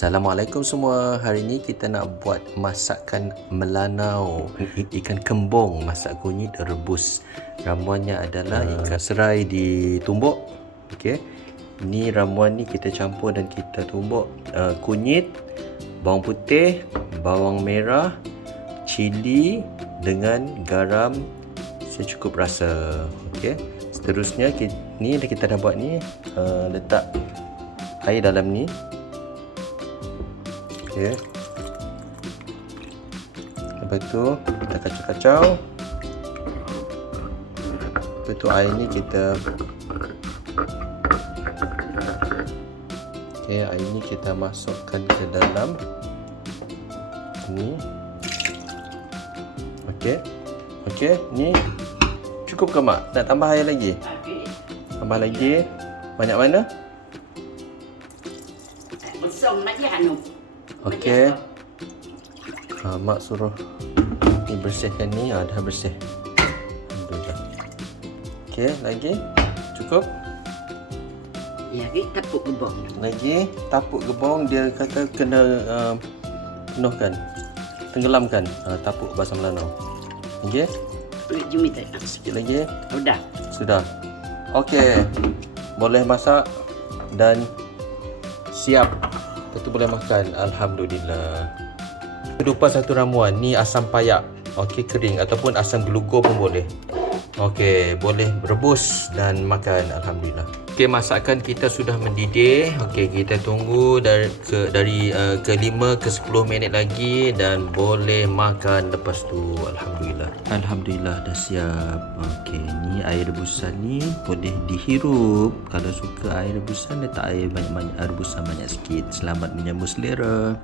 Assalamualaikum semua. Hari ni kita nak buat masakan melanau, ikan kembung masak kunyit rebus. Ramuannya adalah ikan serai ditumbuk. Okey. Ni ramuan ni kita campur dan kita tumbuk kunyit, bawang putih, bawang merah, cili dengan garam secukup rasa. Okey. Seterusnya kita dah buat ni, letak air dalam ni. Okay. Lepas tu kita kacau-kacau. Lepas tu air ni kita air ni kita masukkan ke dalam ni. Okey, ni cukup ke mak? Nak tambah air lagi? Tambah lagi. Banyak mana? Kosong lagi anu. Okey. Mak suruh ni bersihkan ni. Dah bersih. Alhamdulillah. Okey, lagi? Cukup? Ya, lagi tapuk gebong. Lagi tapuk gebong, dia kata kena penuhkan. Tenggelamkan tapuk bahasa Melanau. Okey? Jom kita. Sikit lagi. Sudah. Okey. Boleh masak dan siap. Lepas tu boleh makan. Alhamdulillah. Lupa satu ramuan. Ni asam payak. Okey, kering ataupun asam gelugur pun boleh. Okey, boleh rebus dan makan. Alhamdulillah. Okey, masakan kita sudah mendidih. Okey, kita tunggu dari ke 5 ke 10 minit lagi dan boleh makan lepas tu. Alhamdulillah. Alhamdulillah dah siap. Okey, ni air rebusan ni boleh dihirup. Kalau suka air rebusan, letak air banyak-banyak, rebusan banyak sikit. Selamat menyambut selera.